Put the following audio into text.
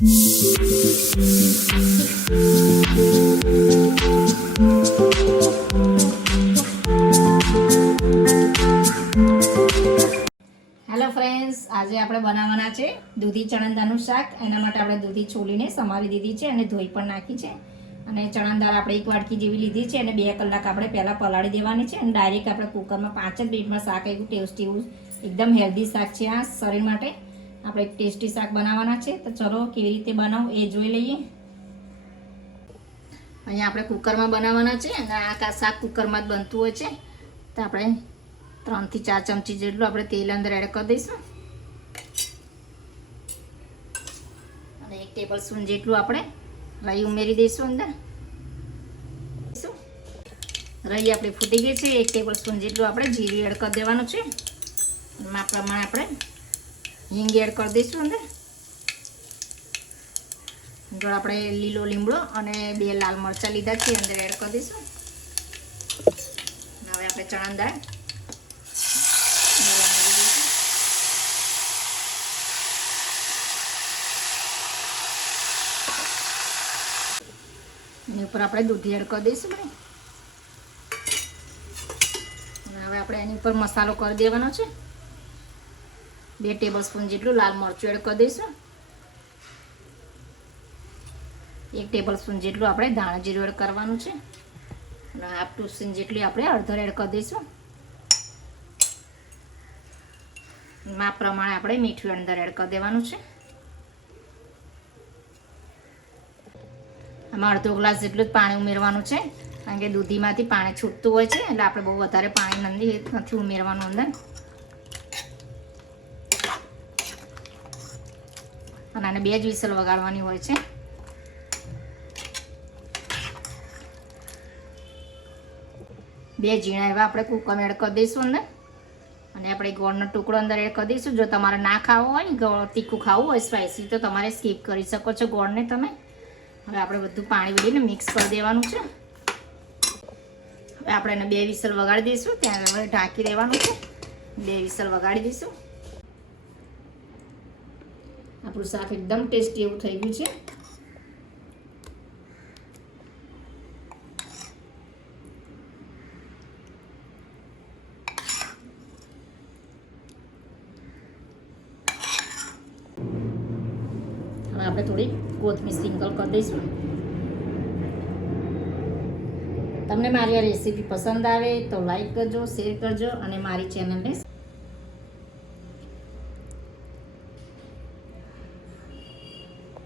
Hello friends, આજે આપણે બનાવવાના છે દૂધી ચણા દાળનું શાક. એના માટે આપણે દૂધી છોલીને સમાવી દીધી છે અને ધોઈ પણ નાખી છે. અને ચણા દાળ આપણે એક વાટકી જેવી લીધી છે અને 2 કલાક આપણે પહેલાં પલાળી દેવાની છે. અને ડાયરેક્ટ આપણે કુકરમાં 5 જ મિનિટમાં શાક એવું ટેસ્ટી એવું એકદમ હેલ્ધી શાક છે. આ શરીર માટે આપણે એક ટેસ્ટી શાક બનાવવાના છે. તો ચલો કેવી રીતે બનાવું એ જોઈ લઈએ. અહીંયા આપણે કુકરમાં બનાવવાના છે અને આ શાક કુકરમાં જ બનતું હોય છે. તો આપણે 3 થી 4 ચમચી જેટલું આપણે તેલ અંદર એડ કરી દઈશું અને 1 ટેબલ સ્પૂન જેટલું આપણે રાઈ ઉમેરી દઈશું અંદર. રાઈ આપણી ફૂટી ગઈ છે. 1 ટેબલ સ્પૂન જેટલું આપણે જીરું એડ કરી દેવાનું છે. આ પ્રમાણે આપણે હિંગ એડ કરી દઈશું અંદર. જો આપણે લીલો લીમડો અને 2 લાલ મરચાં લીધા છે અંદર એડ કરી દઈશું. હવે આપણે ચણા દાળ એની ઉપર આપણે દૂધી એડ કરી દઈશું. અને હવે આપણે એની ઉપર મસાલો કરી દેવાનો છે. 2 ટેબલ સ્પૂન જેટલું લાલ મરચું એડ કરી દઈશું. 1 ટેબલ સ્પૂન જેટલું આપણે ધાણા જીરું એડ કરવાનું છે. અને 1/2 ટીસ્પૂન જેટલી આપણે હળદર એડ કરી દઈશું. માપ પ્રમાણે આપણે મીઠું અંદર એડ કરી દેવાનું છે. આમાં 1/2 ગ્લાસ જેટલું જ પાણી ઉમેરવાનું છે, કારણ કે દૂધીમાંથી પાણી છૂટતું હોય છે. એટલે આપણે બહુ વધારે પાણી નથી ઉમેરવાનું અંદર. અને આને 2 જ વિસલ વગાડવાની હોય છે. બે ઝીણા એવા આપણે કુકરમાં એડ કરી દઈશું અંદર. અને આપણે ગોળનો ટુકડો અંદર એડ કરી દઈશું. જો તમારે ના ખાવો હોય ગોળ તીખું ખાવું હોય સ્પાઇસી, તો તમારે સ્કીપ કરી શકો છો ગોળને તમે. હવે આપણે બધું પાણી ઉડીને મિક્સ કરી દેવાનું છે. હવે આપણે એને 2 વિસલ વગાડી દઈશું. ત્યાં હવે ઢાંકી દેવાનું છે. 2 વિસલ વગાડી દઈશું. આપણું શાક એકદમ ટેસ્ટી એવું થઈ ગયું છે. હવે આપણે થોડી કોથમીર સ્પ્રિંકલ કરી દઈશું. તમને મારી આ રેસીપી પસંદ આવે તો લાઈક કરજો, શેર કરજો અને મારી ચેનલને